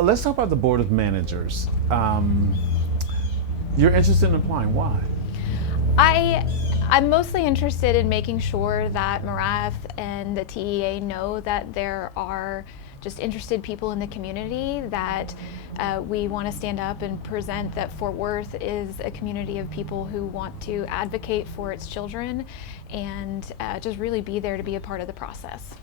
let's talk about the Board of Managers. You're interested in applying. Why? I'm mostly interested in making sure that Marath and the TEA know that there are just interested people in the community, that we want to stand up and present that Fort Worth is a community of people who want to advocate for its children and just really be there to be a part of the process.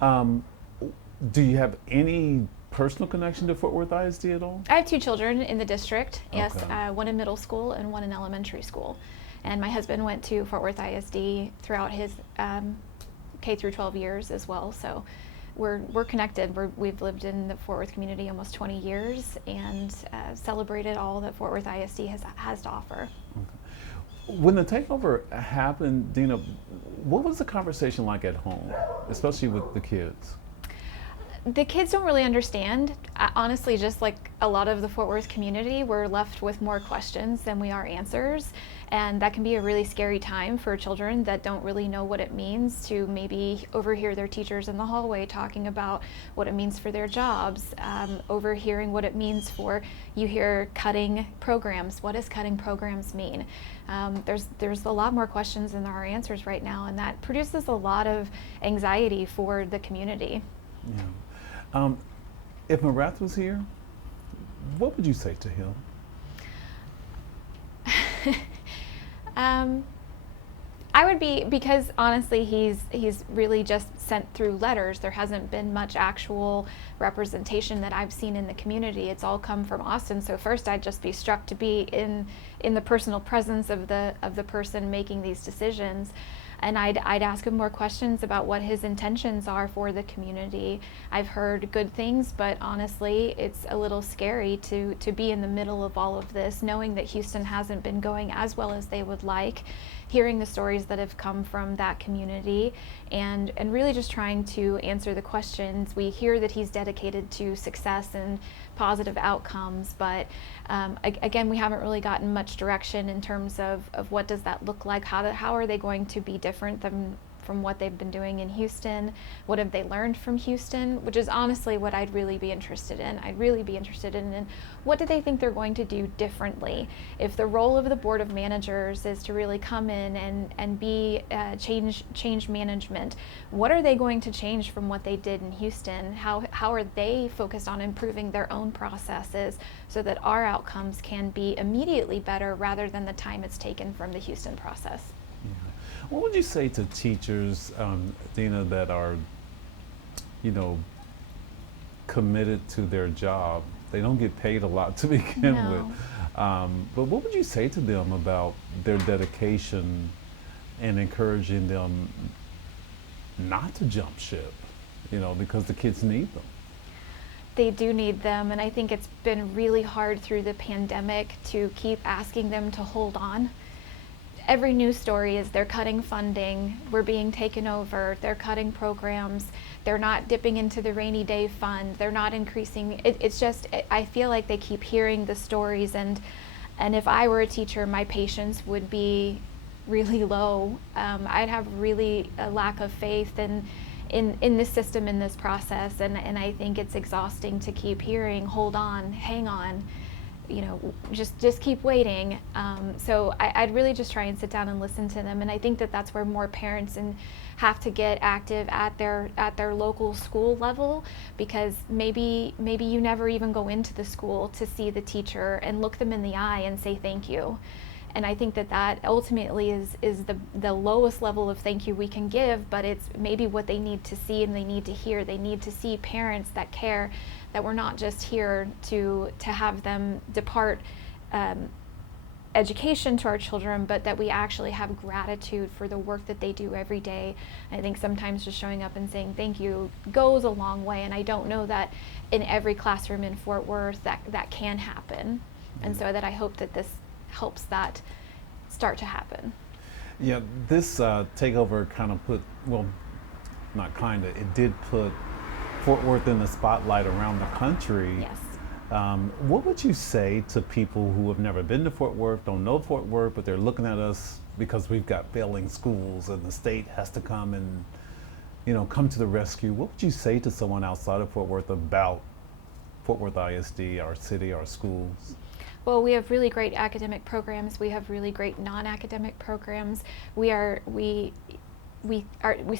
Do you have any personal connection to Fort Worth ISD at all? I have 2 children in the district, yes, Okay. one in middle school and one in elementary school. And my husband went to Fort Worth ISD throughout his K through 12 years as well. So we're connected. We've lived in the Fort Worth community almost 20 years and celebrated all that Fort Worth ISD has to offer. Okay. When the takeover happened, Dena, what was the conversation like at home, especially with the kids? The kids don't really understand. Honestly, just like a lot of the Fort Worth community, we're left with more questions than we are answers. And that can be a really scary time for children that don't really know what it means to maybe overhear their teachers in the hallway talking about what it means for their jobs, overhearing what it means for, you hear cutting programs. What does cutting programs mean? There's a lot more questions than there are answers right now, and that produces a lot of anxiety for the community. Yeah. If Marath was here, what would you say to him? I would be, because honestly he's really just sent through letters. There hasn't been much actual representation that I've seen in the community. It's all come from Austin. So first I'd just be struck to be in the personal presence of the person making these decisions. And I'd ask him more questions about what his intentions are for the community. I've heard good things, but honestly, it's a little scary to be in the middle of all of this, knowing that Houston hasn't been going as well as they would like, hearing the stories that have come from that community, and really just trying to answer the questions. We hear that he's dedicated to success and positive outcomes, but again, we haven't really gotten much direction in terms of what does that look like, how are they going to be different from what they've been doing in Houston, what have they learned from Houston, which is honestly what I'd really be interested in. I'd really be interested in what do they think they're going to do differently. If the role of the Board of Managers is to really come in and be change management, what are they going to change from what they did in Houston? How are they focused on improving their own processes so that our outcomes can be immediately better rather than the time it's taken from the Houston process? What would you say to teachers, Dena, that are, committed to their job? They don't get paid a lot to begin with. But what would you say to them about their dedication and encouraging them not to jump ship, because the kids need them? They do need them, and I think it's been really hard through the pandemic to keep asking them to hold on. Every news story is they're cutting funding, we're being taken over, they're cutting programs, they're not dipping into the rainy day fund, they're not increasing. It's just, I feel like they keep hearing the stories, and if I were a teacher, my patience would be really low. I'd have really a lack of faith in this system, in this process, and I think it's exhausting to keep hearing, hold on, hang on, just keep waiting. So I'd really just try and sit down and listen to them, and I think that's where more parents have to get active at their local school level, because maybe you never even go into the school to see the teacher and look them in the eye and say thank you. And I think that ultimately is the lowest level of thank you we can give, but it's maybe what they need to see and they need to hear. They need to see parents that care, that we're not just here to have them depart education to our children, but that we actually have gratitude for the work that they do every day. I think sometimes just showing up and saying thank you goes a long way, and I don't know that in every classroom in Fort Worth that can happen. And so that I hope that this helps that start to happen. Yeah, this takeover kind of put, well, not kind of, it did put Fort Worth in the spotlight around the country. Yes. What would you say to people who have never been to Fort Worth, don't know Fort Worth, but they're looking at us because we've got failing schools and the state has to come and, come to the rescue? What would you say to someone outside of Fort Worth about Fort Worth ISD, our city, our schools? Well, we have really great academic programs. We have really great non-academic programs. We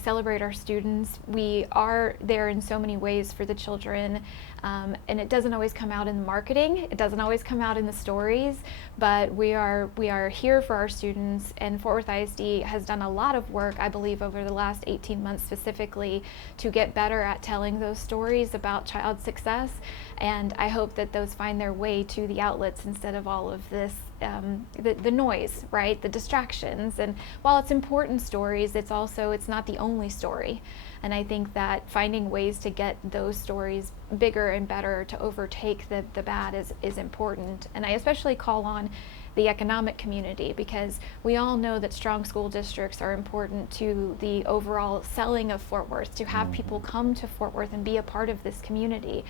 celebrate our students. We are there in so many ways for the children, and it doesn't always come out in the marketing. It doesn't always come out in the stories, but we are here for our students. And Fort Worth ISD has done a lot of work, I believe, over the last 18 months specifically to get better at telling those stories about child success. And I hope that those find their way to the outlets instead of all of this the noise, right? The distractions. And while it's important stories, it's not the only story. And I think that finding ways to get those stories bigger and better to overtake the bad is important. And I especially call on the economic community, because we all know that strong school districts are important to the overall selling of Fort Worth, to have people come to Fort Worth and be a part of this community.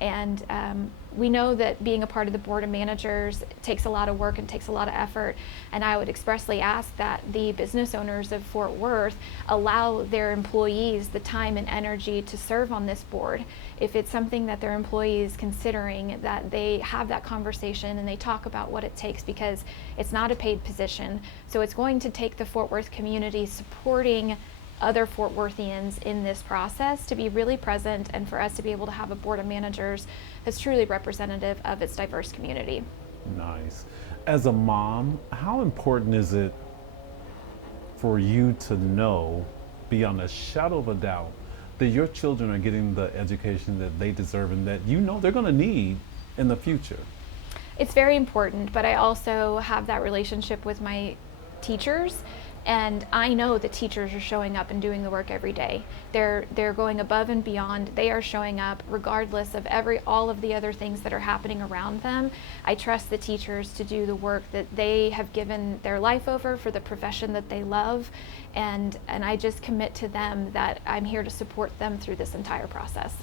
And we know that being a part of the board of managers takes a lot of work and takes a lot of effort. And I would expressly ask that the business owners of Fort Worth allow their employees the time and energy to serve on this board. If it's something that their employee is considering, that they have that conversation and they talk about what it takes, because it's not a paid position. So it's going to take the Fort Worth community supporting other Fort Worthians in this process to be really present, and for us to be able to have a board of managers that's truly representative of its diverse community. Nice. As a mom, how important is it for you to know beyond a shadow of a doubt that your children are getting the education that they deserve and that you know they're going to need in the future? It's very important, but I also have that relationship with my teachers. And I know that teachers are showing up and doing the work every day. They're going above and beyond. They are showing up regardless of all of the other things that are happening around them. I trust the teachers to do the work that they have given their life over for the profession that they love. And I just commit to them that I'm here to support them through this entire process.